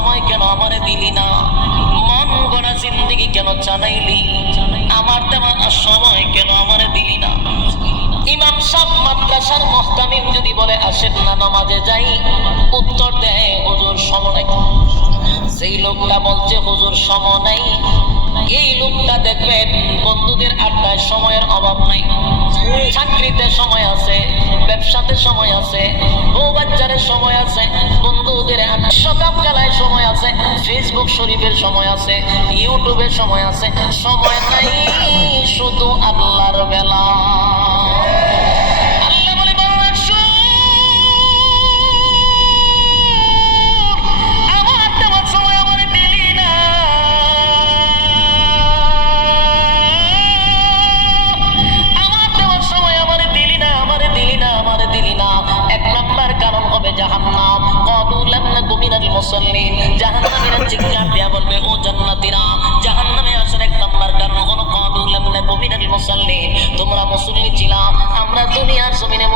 সময় কেন আমারে দিলি না? মন গড়া জিন্দেগি কেন চালাইলি? আমার দেওয়া সময় কেন আমারে দিলি না? ইমাম সাহেব মাদ্রাসার মুহতামিম যদি বলে আসেন না নামাজে যাই, উত্তর দেয় হুজুর সময় নাই। যেই লোকটা বলছে হুজুর সময় নাই, এই লোকটা দেখবেন বন্ধুদের আড্ডায় সময়ের অভাব নাই, চাকরিতে সময় আছে, ব্যবসাতে সময় আছে, বউ বাচ্চারের সময় আছে, বন্ধুদের সকাল বেলায় সময় আছে, ফেসবুক শরীফের সময় আছে, ইউটিউবের সময় আছে, সময় নাই শুধু আল্লাহর বেলা। আল্লাহ বলে বাংলার আমার দেওয়ার সময় আমার দিলি না, আমার দেওয়ার সময় আমার দিলি না, আমার দিলি না, আমার দিলি না। এক নাম্বার কারণ হবে জাহান্নাম। ক্বালু লাম নাকু মিনাল মুসাল্লিন, জাহান্নামীরা চিৎকার দিয়া বলবে ও জান্নাতীরা, জাহান্নামে আসার এক নাম্বার কারণ হলো ক্বালু লাম নাকু মিনাল মুসাল্লিন, তোমরা মুসল্লি ছিলা, আমরা দুনিয়ার জমিনে